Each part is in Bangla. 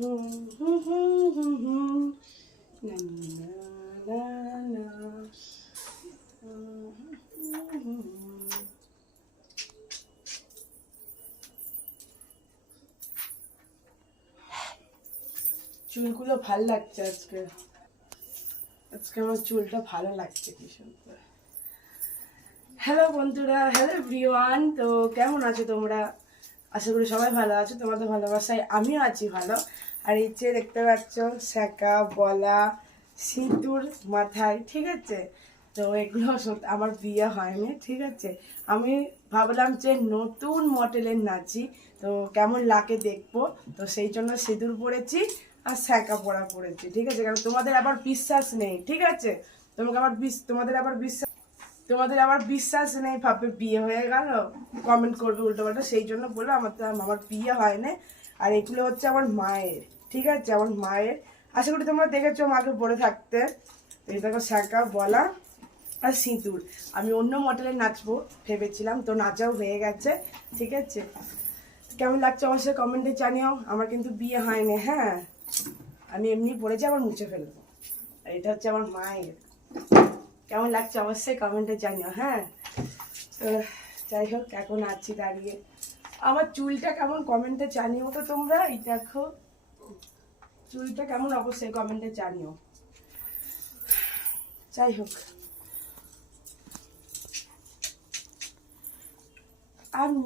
চুলগুলো ভাল লাগছে আজকে আমার চুলটা ভালো লাগছে ভীষণ। হ্যালো বন্ধুরা, হ্যালো এভরিওয়ান। তো কেমন আছো তোমরা? আশা করি সবাই ভালো আছো, তোমাদের ভালোবাসায় আমিও আছি ভালো। আর এই যে দেখতে পাচ্ছ সেকা বলা সিঁদুর মাথায়, ঠিক আছে। তো এগুলো আমার বিয়ে হয়নি, ঠিক আছে। আমি ভাবলাম যে নতুন মডেলের নাচি, তো কেমন লাগে দেখবো। তো সেই জন্য সিঁদুর পরেছি আর সেকা পরা পরেছি, ঠিক আছে। কারণ তোমাদের আবার বিশ্বাস নেই, ঠিক আছে। তোমাদের আবার বিশ্বাস নেই, ভাববে বিয়ে হয়ে গেল, কমেন্ট করবে উল্টো পাল্টা, সেই জন্য বললো আমার বিয়ে হয় না। আর এগুলো হচ্ছে আমার মায়ের, ঠিক আছে, আমার মায়ের। আশা করি তোমরা দেখেছো মাকে পরে থাকতে। এই দেখো শাঁকা বলা আর সিঁদুর। আমি অন্য মডেলে নাচবো ভেবেছিলাম, তো নাচাও হয়ে গেছে, ঠিক আছে। কেমন লাগছে অবশ্যই কমেন্টে জানিও। আমার কিন্তু বিয়ে হয়নি, হ্যাঁ, আমি এমনি পড়েছি, আবার মুছে ফেলবো। আর এটা হচ্ছে আমার মায়ের। কেমন লাগছে অবশ্যই কমেন্টে জানিও, হ্যাঁ। তো যাই হোক, এখন আছি দাঁড়িয়ে। আমার চুলটা কেমন কমেন্টে জানিও তো তোমরা। এই দেখো চুলটা কেমন অবশ্যই কমেন্টে জানিও। যাই হোক, আমি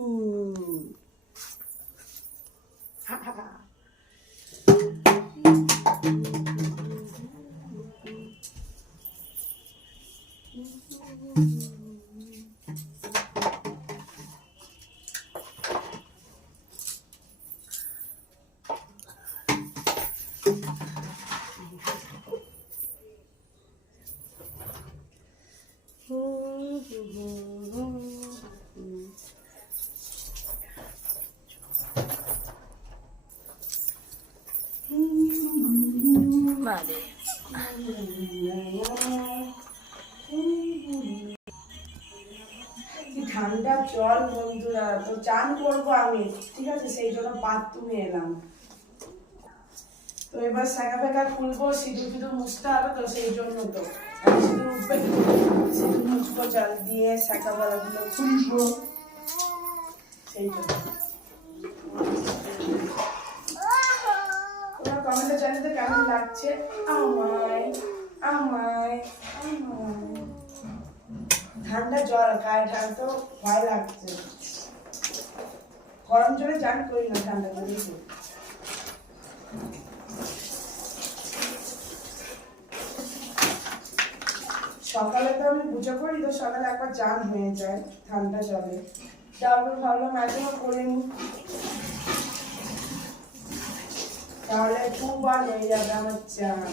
ঠান্ডা জল বন্ধুরা, তো চান করবো আমি, ঠিক আছে, সেই জন্য বাথরুমে এলাম। তো এবার শাঁকা ফেঁকা খুলবো, সিঁদুর ফিঁদুর মুছতে হবে, তো সেই জন্য তো সিঁদুর উঠবে, সিঁদুর মুছবো জল দিয়ে, শাঁকা বলাগুলো খুলবো, সেই জন্য। তোমার কমেন্টে জানিয়ে কেমন লাগছে আমায় আমায় আমায়। ঠান্ডা জল গায়ে ঢালতে ভয় লাগছে, গরম জলে চান করি না, ঠান্ডা জলে। সকালে তো আমি পুজো করি, তো সকালে একবার চান হয়ে যায় ঠান্ডা জলে, তারপর ভাবলাম এখনো করিনি, তাহলে দুবার হয়ে যাবে আমার চান।